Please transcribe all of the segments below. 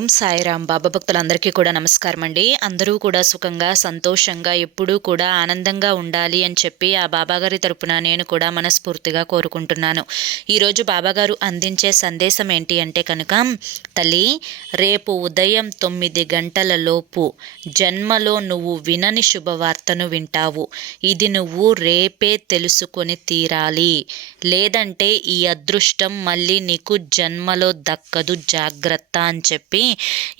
ఓం సాయిరామ్. బాబా భక్తులందరికీ కూడా నమస్కారం అండి. అందరూ కూడా సుఖంగా సంతోషంగా ఎప్పుడూ కూడా ఆనందంగా ఉండాలి అని చెప్పి ఆ బాబాగారి తరపున నేను కూడా మనస్ఫూర్తిగా కోరుకుంటున్నాను. ఈరోజు బాబాగారు అందించే సందేశం ఏంటి అంటే కనుక తల్లి రేపు ఉదయం తొమ్మిది గంటల లోపు జన్మలో నువ్వు వినని శుభవార్తను వింటావు. ఇది నువ్వు రేపే తెలుసుకొని తీరాలి. లేదంటే ఈ అదృష్టం మళ్ళీ నీకు జన్మలో దక్కదు జాగ్రత్త అని చెప్పి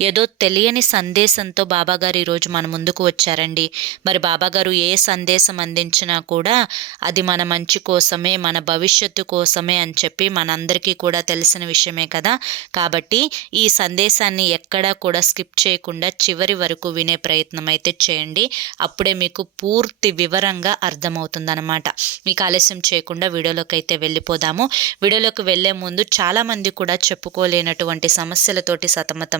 ఏదో తెలియని సందేశంతో బాబాగారు ఈరోజు మన ముందుకు వచ్చారండి. మరి బాబాగారు ఏ సందేశం అందించినా కూడా అది మన మంచి కోసమే మన భవిష్యత్తు కోసమే అని చెప్పి మనందరికీ కూడా తెలిసిన విషయమే కదా. కాబట్టి ఈ సందేశాన్ని ఎక్కడా కూడా స్కిప్ చేయకుండా చివరి వరకు వినే ప్రయత్నం అయితే చేయండి. అప్పుడే మీకు పూర్తి వివరంగా అర్థమవుతుందన్నమాట. మీకు ఆలస్యం చేయకుండా వీడియోలోకి అయితే వెళ్ళిపోదాము. వీడియోలోకి వెళ్ళే ముందు చాలామంది కూడా చెప్పుకోలేనటువంటి సమస్యలతోటి సతమతం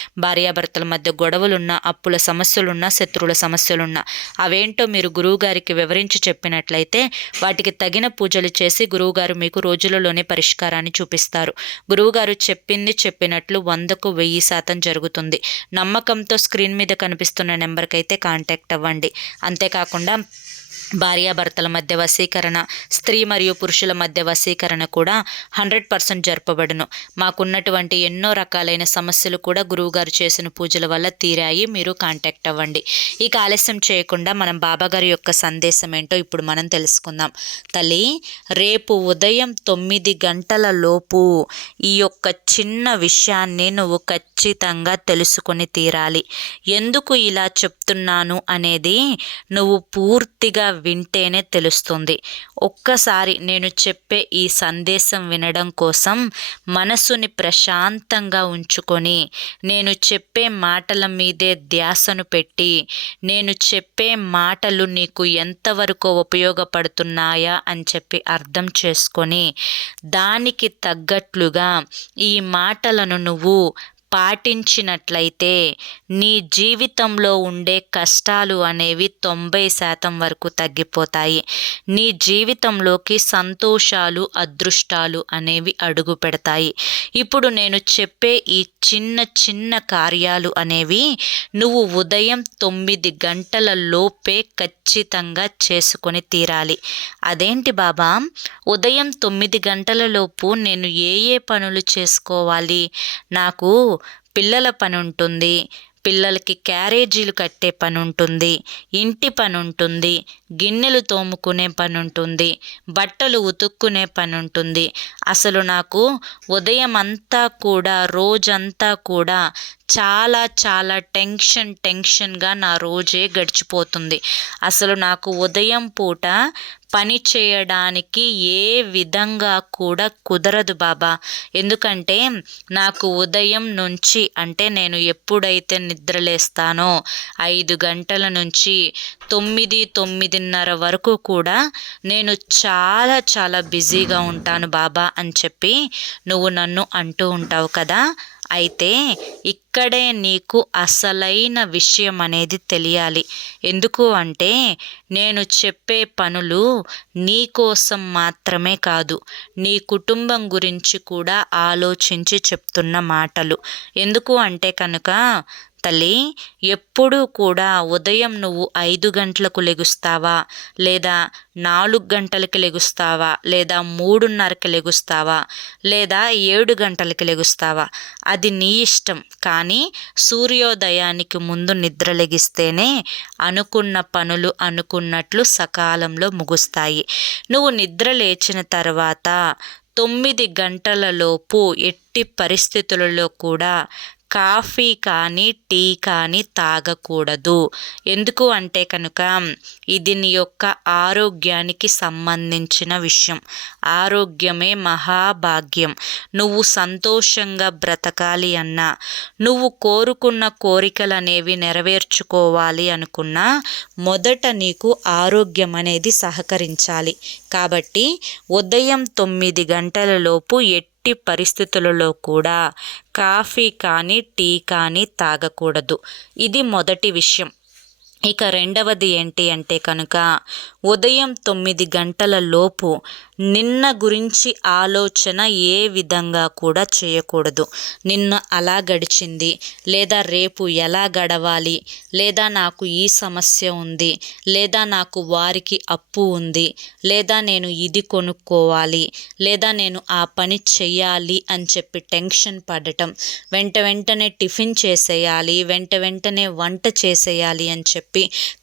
భార్యాభర్తల మధ్య గొడవలున్నా అప్పుల సమస్యలున్నా శత్రువుల సమస్యలున్నా అవేంటో మీరు గురువుగారికి వివరించి చెప్పినట్లయితే వాటికి తగిన పూజలు చేసి గురువుగారు మీకు రోజులలోనే పరిష్కారాన్ని చూపిస్తారు. గురువుగారు చెప్పింది చెప్పినట్లు వందకు వెయ్యి శాతం జరుగుతుంది. నమ్మకంతో స్క్రీన్ మీద కనిపిస్తున్న నెంబర్కి అయితే కాంటాక్ట్ అవ్వండి. అంతేకాకుండా భార్యాభర్తల మధ్య వశీకరణ స్త్రీ మరియు పురుషుల మధ్య వశీకరణ కూడా హండ్రెడ్ పర్సెంట్ జరపబడును. మాకున్నటువంటి ఎన్నో రకాలైన సమస్యలు కూడా గురువుగారు చేసిన పూజల వల్ల తీరాయి. మీరు కాంటాక్ట్ అవ్వండి. ఇక ఆలస్యం చేయకుండా మనం బాబాగారి యొక్క సందేశం ఏంటో ఇప్పుడు మనం తెలుసుకుందాం. తల్లి రేపు ఉదయం తొమ్మిది గంటల లోపు ఈ యొక్క చిన్న విషయాన్ని నువ్వు ఖచ్చితంగా తెలుసుకొని తీరాలి. ఎందుకు ఇలా చెప్తున్నాను అనేది నువ్వు పూర్తిగా వింటేనే తెలుస్తుంది. ఒక్కసారి నేను చెప్పే ఈ సందేశం వినడం కోసం మనసుని ప్రశాంతంగా ఉంచుకొని నేను చెప్పే మాటల మీదే ధ్యాసను పెట్టి నేను చెప్పే మాటలు నీకు ఎంతవరకు ఉపయోగపడుతున్నాయా అని చెప్పి అర్థం చేసుకొని దానికి తగ్గట్లుగా ఈ మాటలను నువ్వు పాటించినట్లయితే నీ జీవితంలో ఉండే కష్టాలు అనేవి తొంభై శాతం వరకు తగ్గిపోతాయి. నీ జీవితంలోకి సంతోషాలు అదృష్టాలు అనేవి అడుగు పెడతాయి. ఇప్పుడు నేను చెప్పే ఈ చిన్న చిన్న కార్యాలు అనేవి నువ్వు ఉదయం తొమ్మిది గంటల లోపే ఖచ్చితంగా చేసుకొని తీరాలి. అదేంటి బాబా? ఉదయం తొమ్మిది గంటల లోపు నేను ఏ ఏ పనులు చేసుకోవాలి? నాకు పిల్లల పని ఉంటుంది పిల్లలకి క్యారేజీలు కట్టే పని ఉంటుంది ఇంటి పని ఉంటుంది గిన్నెలు తోముకునే పని ఉంటుంది బట్టలు ఉతుక్కునే పని ఉంటుంది అసలు నాకు ఉదయం అంతా కూడా రోజంతా కూడా చాలా చాలా టెన్షన్ టెన్షన్గా నా రోజే గడిచిపోతుంది. అసలు నాకు ఉదయం పూట పని చేయడానికి ఏ విధంగా కూడా కుదరదు బాబా. ఎందుకంటే నాకు ఉదయం నుంచి అంటే నేను ఎప్పుడైతే నిద్రలేస్తానో ఐదు గంటల నుంచి తొమ్మిది తొమ్మిదిన్నర వరకు కూడా నేను చాలా చాలా బిజీగా ఉంటాను బాబా అని చెప్పి నువ్వు నన్ను అంటూ ఉంటావు కదా. అయితే ఇక్కడే నీకు అసలైన విషయం అనేది తెలియాలి. ఎందుకు అంటే నేను చెప్పే పనులు నీ కోసం మాత్రమే కాదు నీ కుటుంబం గురించి కూడా ఆలోచించి చెప్తున్న మాటలు. ఎందుకు అంటే కనుక తల్లి ఎప్పుడూ కూడా ఉదయం నువ్వు ఐదు గంటలకు లెగుస్తావా? లేదా నాలుగు గంటలకి లెగుస్తావా? లేదా మూడున్నరకి లెగుస్తావా? లేదా ఏడు గంటలకి లెగుస్తావా? అది నీ ఇష్టం. కానీ సూర్యోదయానికి ముందు నిద్ర లెగిస్తేనే అనుకున్న పనులు అనుకున్నట్లు సకాలంలో ముగుస్తాయి. నువ్వు నిద్ర లేచిన తర్వాత తొమ్మిది గంటలలోపు ఎట్టి పరిస్థితులలో కూడా కాఫీ కానీ టీ కానీ తాగకూడదు. ఎందుకు అంటే కనుక ఇది నీ యొక్క ఆరోగ్యానికి సంబంధించిన విషయం. ఆరోగ్యమే మహాభాగ్యం. నువ్వు సంతోషంగా బ్రతకాలి అన్నా నువ్వు కోరుకున్న కోరికలు అనేవి నెరవేర్చుకోవాలి అనుకున్నా మొదట నీకు ఆరోగ్యం అనేది సహకరించాలి. కాబట్టి ఉదయం తొమ్మిది గంటల లోపు ఎట్టి పరిస్థితులలో కూడా కాఫీ కానీ టీ కానీ తాగకూడదు. ఇది మొదటి విషయం. ఇక రెండవది ఏంటి అంటే కనుక ఉదయం తొమ్మిది గంటల లోపు నిన్న గురించి ఆలోచన ఏ విధంగా కూడా చేయకూడదు. నిన్న అలా గడిచింది లేదా రేపు ఎలా గడవాలి లేదా నాకు ఈ సమస్య ఉంది లేదా నాకు వారికి అప్పు ఉంది లేదా నేను ఇది కొనుక్కోవాలి లేదా నేను ఆ పని చెయ్యాలి అని చెప్పి టెన్షన్ పడటం వెంట వెంటనే టిఫిన్ చేసేయాలి వెంట వెంటనే వంట చేసేయాలి అని చెప్పి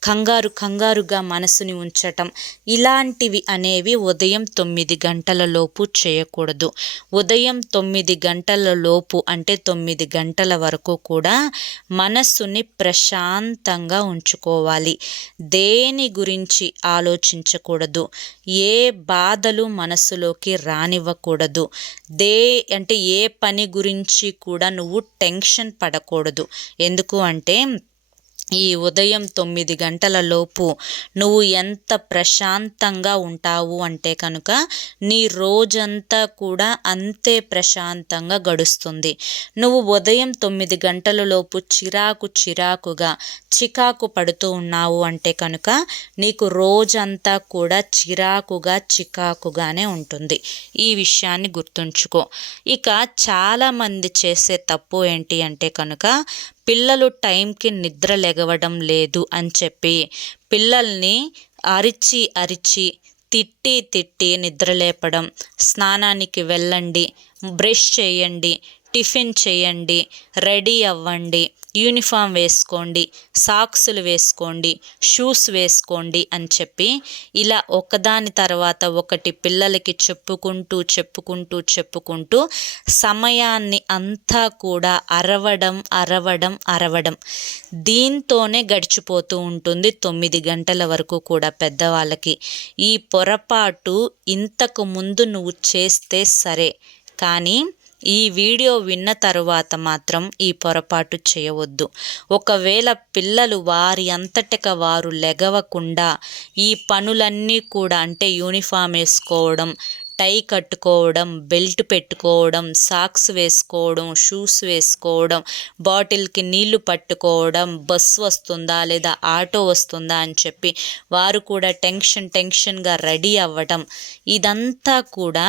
కంగారు కంగారుగా మనసుని ఉంచటం. ఇలాంటివి అనేవి ఉదయం తొమ్మిది గంటల లోపు చేయకూడదు. ఉదయం తొమ్మిది గంటల లోపు అంటే తొమ్మిది గంటల వరకు కూడా మనస్సుని ప్రశాంతంగా ఉంచుకోవాలి. దేని గురించి ఆలోచించకూడదు. ఏ బాధలు మనసులోకి రానివ్వకూడదు. దే అంటే ఏ పని గురించి కూడా నువ్వు టెన్షన్ పడకూడదు. ఎందుకు అంటే ఈ ఉదయం తొమ్మిది గంటల లోపు నువ్వు ఎంత ప్రశాంతంగా ఉంటావు అంటే కనుక నీ రోజంతా కూడా అంతే ప్రశాంతంగా గడుస్తుంది. నువ్వు ఉదయం తొమ్మిది గంటల లోపు చిరాకు చిరాకుగా చికాకు పడుతూ ఉన్నావు అంటే కనుక నీకు రోజంతా కూడా చిరాకుగా చికాకుగానే ఉంటుంది. ఈ విషయాన్ని గుర్తుంచుకో. ఇక చాలామంది చేసే తప్పు ఏంటి అంటే కనుక పిల్లలు టైంకి నిద్ర లెగవడం లేదు అని చెప్పి పిల్లల్ని అరిచి అరిచి తిట్టి తిట్టి నిద్ర లేపడం. స్నానానికి వెళ్ళండి బ్రష్ చేయండి టిఫిన్ చేయండి రెడీ అవ్వండి. యూనిఫామ్ వేసుకోండి సాక్సులు వేసుకోండి షూస్ వేసుకోండి అని చెప్పి ఇలా ఒకదాని తర్వాత ఒకటి పిల్లలకి చెప్పుకుంటూ చెప్పుకుంటూ చెప్పుకుంటూ సమయాన్ని అంతా కూడా అరవడం అరవడం అరవడం. దీంతోనే గడిచిపోతూ ఉంటుంది తొమ్మిది గంటల వరకు కూడా పెద్దవాళ్ళకి. ఈ పొరపాటు ఇంతకు ముందు నువ్వు చేస్తే సరే కానీ ఈ వీడియో విన్న తరువాత మాత్రం ఈ పొరపాటు చేయవద్దు. ఒకవేళ పిల్లలు వారి అంతటక వారు లెగవకుండా ఈ పనులన్నీ కూడా అంటే యూనిఫామ్ వేసుకోవడం టై కట్టుకోవడం బెల్ట్ పెట్టుకోవడం సాక్స్ వేసుకోవడం షూస్ వేసుకోవడం బాటిల్కి నీళ్ళు పట్టుకోవడం బస్ వస్తుందా లేదా ఆటో వస్తుందా అని చెప్పి వారు కూడా టెన్షన్ టెన్షన్గా రెడీ అవ్వటం ఇదంతా కూడా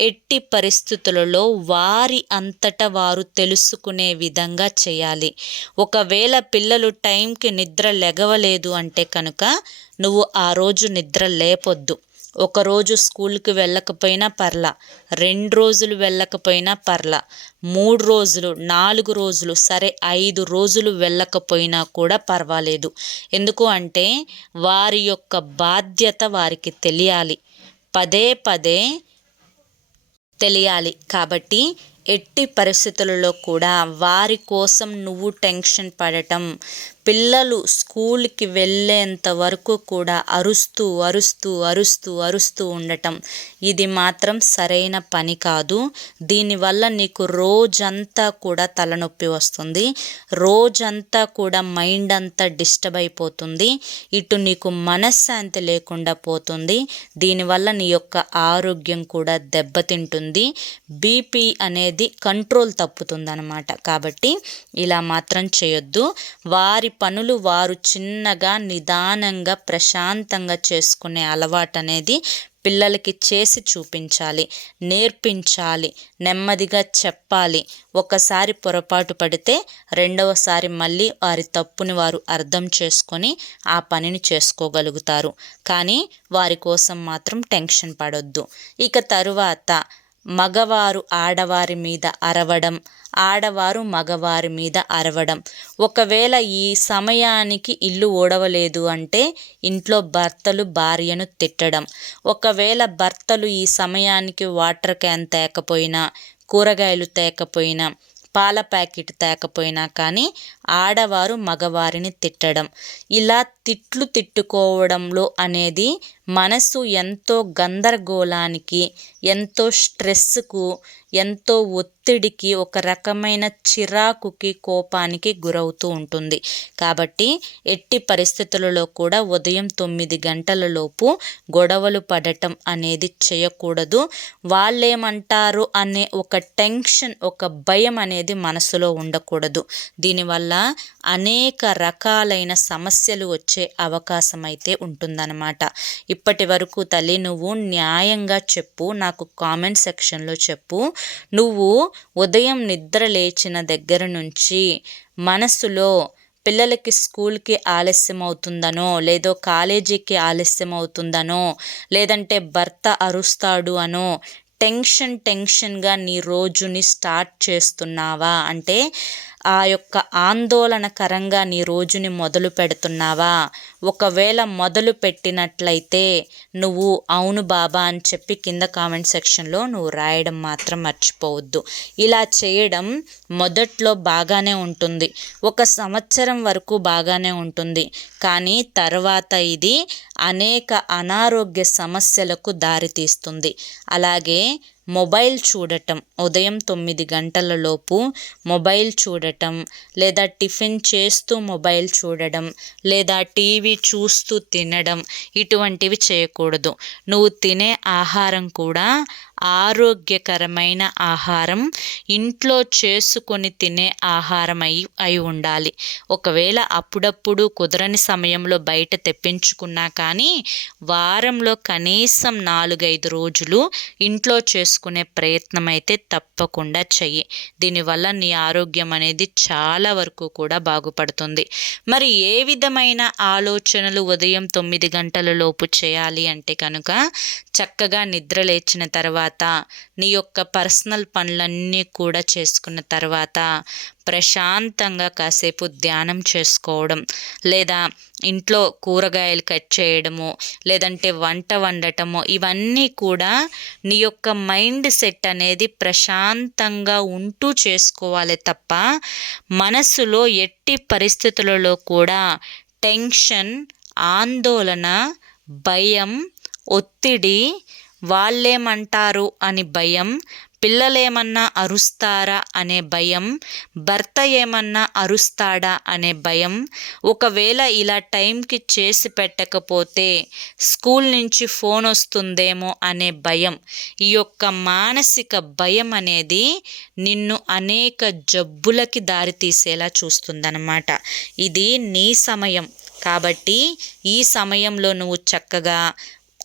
ఎట్టి పరిస్థితులలో వారి అంతటా వారు తెలుసుకునే విధంగా చేయాలి. ఒకవేళ పిల్లలు టైంకి నిద్ర లెగవలేదు అంటే కనుక నువ్వు ఆ రోజు నిద్ర లేపొద్దు. ఒకరోజు స్కూల్కి వెళ్ళకపోయినా పర్లా. రెండు రోజులు వెళ్ళకపోయినా పర్లా. మూడు రోజులు నాలుగు రోజులు సరే ఐదు రోజులు వెళ్ళకపోయినా కూడా పర్వాలేదు. ఎందుకు అంటే వారి యొక్క బాధ్యత వారికి తెలియాలి. పదే పదే తెలియాలి. కాబట్టి ఎట్టి పరిస్థితులలో కూడా వారి కోసం నువ్వు టెన్షన్ పడటం పిల్లలు స్కూల్కి వెళ్ళేంత వరకు కూడా అరుస్తూ అరుస్తూ అరుస్తూ అరుస్తూ ఉండటం. ఇది మాత్రం సరైన పని కాదు. దీనివల్ల నీకు రోజంతా కూడా తలనొప్పి వస్తుంది. రోజంతా కూడా మైండ్ అంతా డిస్టర్బ్ అయిపోతుంది. ఇటు నీకు మనశ్శాంతి లేకుండా పోతుంది. దీనివల్ల నీ యొక్క ఆరోగ్యం కూడా దెబ్బతింటుంది. బీపీ అనేది కంట్రోల్ తప్పుతుందన్నమాట. కాబట్టి ఇలా మాత్రం చేయొద్దు. వారి పనులు వారు చిన్నగా నిదానంగా ప్రశాంతంగా చేసుకునే అలవాటు అనేది పిల్లలకి చేసి చూపించాలి నేర్పించాలి నెమ్మదిగా చెప్పాలి. ఒకసారి పొరపాటు పడితే రెండవసారి మళ్ళీ వారి తప్పుని వారు అర్థం చేసుకొని ఆ పనిని చేసుకోగలుగుతారు. కానీ వారి కోసం మాత్రం టెన్షన్ పడొద్దు. ఇక తరువాత మగవారు ఆడవారి మీద అరవడం ఆడవారు మగవారి మీద అరవడం. ఒకవేళ ఈ సమయానికి ఇల్లు ఓడవలేదు అంటే ఇంట్లో భర్తలు భార్యను తిట్టడం. ఒకవేళ భర్తలు ఈ సమయానికి వాటర్ క్యాన్ తేకపోయినా కూరగాయలు తేకపోయినా పాల ప్యాకెట్ తేకపోయినా కానీ ఆడవారు మగవారిని తిట్టడం. ఇలా తిట్లు తిట్టుకోవడంలో అనేది మనసు ఎంతో గందరగోళానికి ఎంతో స్ట్రెస్కు ఎంతో ఒత్తిడికి ఒక రకమైన చిరాకుకి కోపానికి గురవుతూ ఉంటుంది. కాబట్టి ఎట్టి పరిస్థితులలో కూడా ఉదయం తొమ్మిది గంటలలోపు గొడవలు పడటం అనేది చేయకూడదు. వాళ్ళేమంటారు అనే ఒక టెన్షన్ ఒక భయం అనేది మనసులో ఉండకూడదు. దీనివల్ల అనేక రకాలైన సమస్యలు వచ్చే అవకాశం అయితే ఉంటుందన్నమాట. ఇప్పటి వరకు తల్లి నువ్వు న్యాయంగా చెప్పు నాకు కామెంట్ సెక్షన్లో చెప్పు. నువ్వు ఉదయం నిద్ర లేచిన దగ్గర నుంచి మనసులో పిల్లలకి స్కూల్కి ఆలస్యం అవుతుందనో లేదో కాలేజీకి ఆలస్యం అవుతుందనో లేదంటే భర్త అరుస్తాడు అనో టెన్షన్ టెన్షన్గా నీ రోజుని స్టార్ట్ చేస్తున్నావా? అంటే ఆ యొక్క ఆందోళనకరంగా నీ రోజుని మొదలు పెడుతున్నావా? ఒకవేళ మొదలు పెట్టినట్లయితే నువ్వు అవును బాబా అని చెప్పి కింద కామెంట్ సెక్షన్లో నువ్వు రాయడం మాత్రం మర్చిపోవద్దు. ఇలా చేయడం మొదట్లో బాగానే ఉంటుంది. ఒక సంవత్సరం వరకు బాగానే ఉంటుంది. కానీ తర్వాత ఇది అనేక అనారోగ్య సమస్యలకు దారితీస్తుంది. అలాగే మొబైల్ చూడటం ఉదయం తొమ్మిది గంటలలోపు మొబైల్ చూడటం లేదా టిఫిన్ చేస్తూ మొబైల్ చూడడం లేదా టీవీ చూస్తూ తినడం ఇటువంటివి చేయకూడదు. నువ్వు తినే ఆహారం కూడా ఆరోగ్యకరమైన ఆహారం ఇంట్లో చేసుకొని తినే ఆహారం అయి అయి ఉండాలి. ఒకవేళ అప్పుడప్పుడు కుదరని సమయంలో బయట తెప్పించుకున్నా కానీ వారంలో కనీసం నాలుగైదు రోజులు ఇంట్లో చేసుకునే ప్రయత్నం అయితే తప్పకుండా చెయ్యి. దీనివల్ల నీ ఆరోగ్యం అనేది చాలా వరకు కూడా బాగుపడుతుంది. మరి ఏ విధమైన ఆలోచనలు ఉదయం తొమ్మిది గంటల లోపు చేయాలి అంటే కనుక చక్కగా నిద్ర లేచిన తర్వాత నీ యొక్క పర్సనల్ పనులన్నీ కూడా చేసుకున్న తర్వాత ప్రశాంతంగా కాసేపు ధ్యానం చేసుకోవడం లేదా ఇంట్లో కూరగాయలు కట్ చేయడము లేదంటే వంట వండటము ఇవన్నీ కూడా నీ యొక్క మైండ్ సెట్ అనేది ప్రశాంతంగా ఉంటూ చేసుకోవాలి తప్ప మనసులో ఎట్టి పరిస్థితులలో కూడా టెన్షన్ ఆందోళన భయం ఒత్తిడి వాళ్ళేమంటారు అని భయం పిల్లలేమన్నా అరుస్తారా అనే భయం భర్త ఏమన్నా అరుస్తాడా అనే భయం. ఒకవేళ ఇలా టైంకి చేసి పెట్టకపోతే స్కూల్ నుంచి ఫోన్ వస్తుందేమో అనే భయం. ఈ యొక్క మానసిక భయం అనేది నిన్ను అనేక జబ్బులకి దారితీసేలా చూస్తుందన్నమాట. ఇది నీ సమయం. కాబట్టి ఈ సమయంలో నువ్వు చక్కగా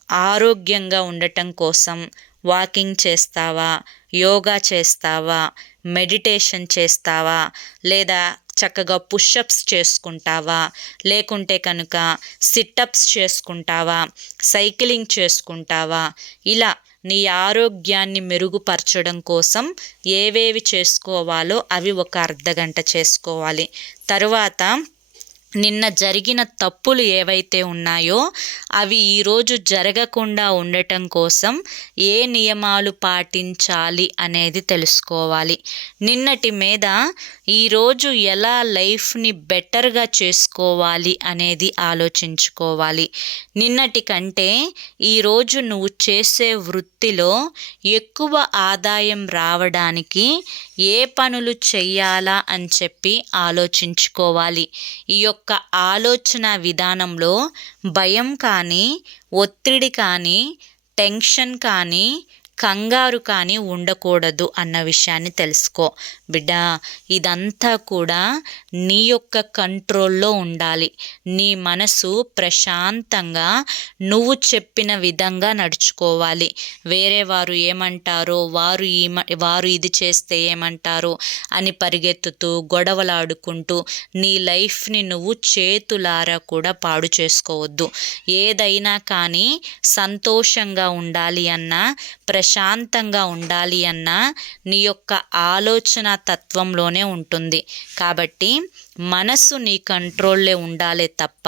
ఆరోగ్యంగా ఉండటం కోసం వాకింగ్ చేస్తావా యోగా చేస్తావా మెడిటేషన్ చేస్తావా లేదా చక్కగా పుషప్స్ చేసుకుంటావా లేకుంటే కనుక సిట్టప్స్ చేసుకుంటావా సైక్లింగ్ చేసుకుంటావా ఇలా నీ ఆరోగ్యాన్ని మెరుగుపరచడం కోసం ఏవేవి చేసుకోవాలో అవి ఒక అర్ధగంట చేసుకోవాలి. తరువాత నిన్న జరిగిన తప్పులు ఏవైతే ఉన్నాయో అవి ఈరోజు జరగకుండా ఉండటం కోసం ఏ నియమాలు పాటించాలి అనేది తెలుసుకోవాలి. నిన్నటి మీద ఈరోజు ఎలా లైఫ్ని బెటర్గా చేసుకోవాలి అనేది ఆలోచించుకోవాలి. నిన్నటి కంటే ఈరోజు నువ్వు చేసే వృత్తిలో ఎక్కువ ఆదాయం రావడానికి ఏ పనులు చెయ్యాలా అని చెప్పి ఆలోచించుకోవాలి. ఈ యొక్క ఆలోచన విధానంలో భయం కానీ ఒత్తిడి కానీ టెన్షన్ కానీ కంగారు కానీ ఉండకూడదు అన్న విషయాన్ని తెలుసుకో. బిడ్డ ఇదంతా కూడా నీ యొక్క కంట్రోల్లో ఉండాలి. నీ మనసు ప్రశాంతంగా నువ్వు చెప్పిన విధంగా నడుచుకోవాలి. వేరే వారు ఏమంటారో వారు ఈ వారు ఇది చేస్తే ఏమంటారో అని పరిగెత్తుతూ గొడవలాడుకుంటూ నీ లైఫ్ని నువ్వు చేతులారా కూడా పాడు చేసుకోవద్దు. ఏదైనా కానీ సంతోషంగా ఉండాలి అన్నా ప్రశాంతంగా ఉండాలి అన్నా నీ యొక్క ఆలోచన తత్వంలోనే ఉంటుంది. కాబట్టి మనసు నీ కంట్రోల్లో ఉండాలే తప్ప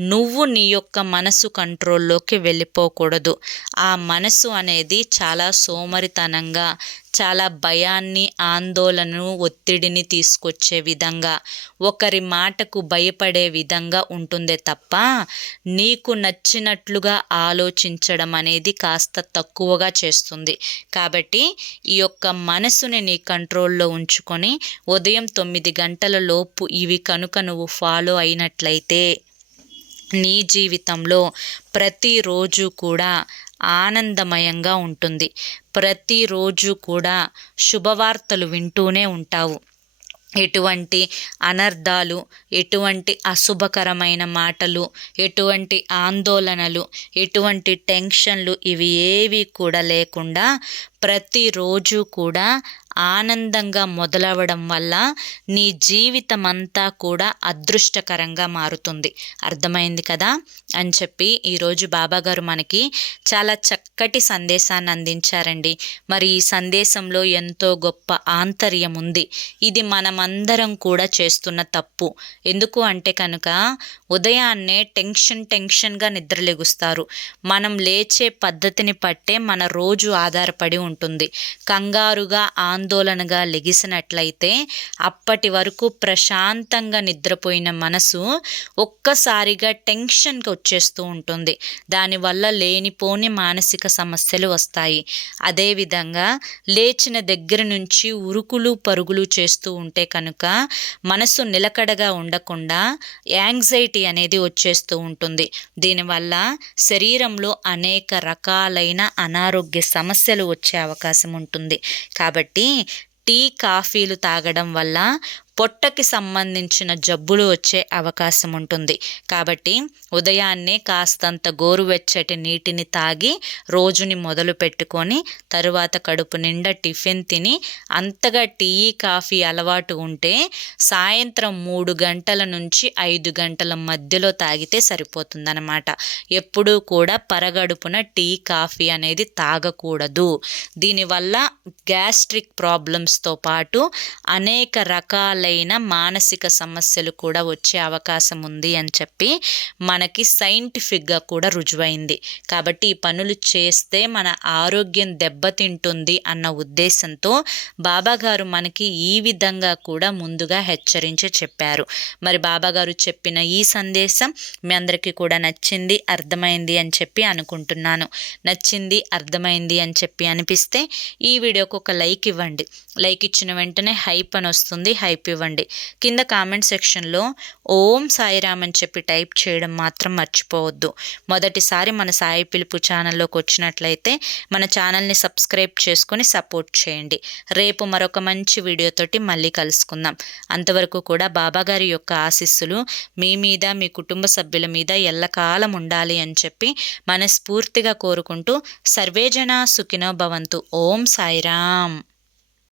నువ్వు నీ యొక్క మనసు కంట్రోల్లోకి వెళ్ళిపోకూడదు. ఆ మనసు అనేది చాలా సోమరితనంగా చాలా భయాన్ని ఆందోళనను ఒత్తిడిని తీసుకొచ్చే విధంగా ఒకరి మాటకు భయపడే విధంగా ఉంటుందే తప్ప నీకు నచ్చినట్లుగా ఆలోచించడం అనేది కాస్త తక్కువగా చేస్తుంది. కాబట్టి ఈ యొక్క మనసుని నీ కంట్రోల్లో ఉంచుకొని ఉదయం తొమ్మిది గంటల లోపు ఇవి కనుక నువ్వు ఫాలో అయినట్లయితే నీ జీవితంలో ప్రతిరోజు కూడా ఆనందమయంగా ఉంటుంది. ప్రతిరోజు కూడా శుభవార్తలు వింటూనే ఉంటావు. ఎటువంటి అనర్థాలు ఎటువంటి అశుభకరమైన మాటలు ఎటువంటి ఆందోళనలు ఎటువంటి టెన్షన్లు ఇవి ఏవి కూడా లేకుండా ప్రతిరోజు కూడా ఆనందంగా మొదలవడం వల్ల నీ జీవితం అంతా కూడా అదృష్టకరంగా మారుతుంది. అర్థమైంది కదా? అని చెప్పి ఈరోజు బాబాగారు మనకి చాలా చక్కటి సందేశాన్ని అందించారండి. మరి ఈ సందేశంలో ఎంతో గొప్ప ఆంతర్యం ఉంది. ఇది మనమందరం కూడా చేస్తున్న తప్పు. ఎందుకు అంటే కనుక ఉదయాన్నే టెన్షన్ టెన్షన్గా నిద్రలేగుస్తారు. మనం లేచే పద్ధతిని పట్టే మన రోజు ఆధారపడి ఉంటుంది. కంగారుగా ఆందోళనగా లెగిసినట్లయితే అప్పటి వరకు ప్రశాంతంగా నిద్రపోయిన మనసు ఒక్కసారిగా టెన్షన్కి వచ్చేస్తూ ఉంటుంది. దానివల్ల లేనిపోని మానసిక సమస్యలు వస్తాయి. అదేవిధంగా లేచిన దగ్గర నుంచి ఉరుకులు పరుగులు చేస్తూ ఉంటే కనుక మనసు నిలకడగా ఉండకుండా యాంగ్జైటీ అనేది వచ్చేస్తూ ఉంటుంది. దీనివల్ల శరీరంలో అనేక రకాలైన అనారోగ్య సమస్యలు వచ్చే అవకాశం ఉంటుంది. కాబట్టి టీ కాఫీలు తాగడం వల్ల పొట్టకి సంబంధించిన జబ్బులు వచ్చే అవకాశం ఉంటుంది. కాబట్టి ఉదయాన్నే కాస్తంత గోరువెచ్చటి నీటిని తాగి రోజుని మొదలు పెట్టుకొని తరువాత కడుపు నిండా టిఫిన్ తిని అంతగా టీ కాఫీ అలవాటు ఉంటే సాయంత్రం మూడు గంటల నుంచి ఐదు గంటల మధ్యలో తాగితే సరిపోతుందన్నమాట. ఎప్పుడూ కూడా పరగడుపున టీ కాఫీ అనేది తాగకూడదు. దీనివల్ల గ్యాస్ట్రిక్ ప్రాబ్లమ్స్తో పాటు అనేక రకాల రకాలైన మానసిక సమస్యలు కూడా వచ్చే అవకాశం ఉంది అని చెప్పి మనకి సైంటిఫిక్గా కూడా రుజువైంది. కాబట్టి ఈ పనులు చేస్తే మన ఆరోగ్యం దెబ్బతింటుంది అన్న ఉద్దేశంతో బాబాగారు మనకి ఈ విధంగా కూడా ముందుగా హెచ్చరించి చెప్పారు. మరి బాబాగారు చెప్పిన ఈ సందేశం మీ అందరికీ కూడా నచ్చింది అర్థమైంది అని చెప్పి అనుకుంటున్నాను. నచ్చింది అర్థమైంది అని చెప్పి అనిపిస్తే ఈ వీడియోకు ఒక లైక్ ఇవ్వండి. లైక్ ఇచ్చిన వెంటనే హైప్ అని వస్తుంది. హైప్ ఇవ్వండి కింద కామెంట్ సెక్షన్లో ఓం సాయిరామ్ అని చెప్పి టైప్ చేయడం మాత్రం మర్చిపోవద్దు. మొదటిసారి మన సాయి పిలుపు ఛానల్లోకి వచ్చినట్లయితే మన ఛానల్ని సబ్స్క్రైబ్ చేసుకొని సపోర్ట్ చేయండి. రేపు మరొక మంచి వీడియోతోటి మళ్ళీ కలుసుకుందాం. అంతవరకు కూడా బాబాగారి యొక్క ఆశీస్సులు మీ మీద మీ కుటుంబ సభ్యుల మీద ఎల్లకాలం ఉండాలి అని చెప్పి మనస్ఫూర్తిగా కోరుకుంటూ సర్వేజన సుఖినో భవంతు. ఓం సాయిరామ్.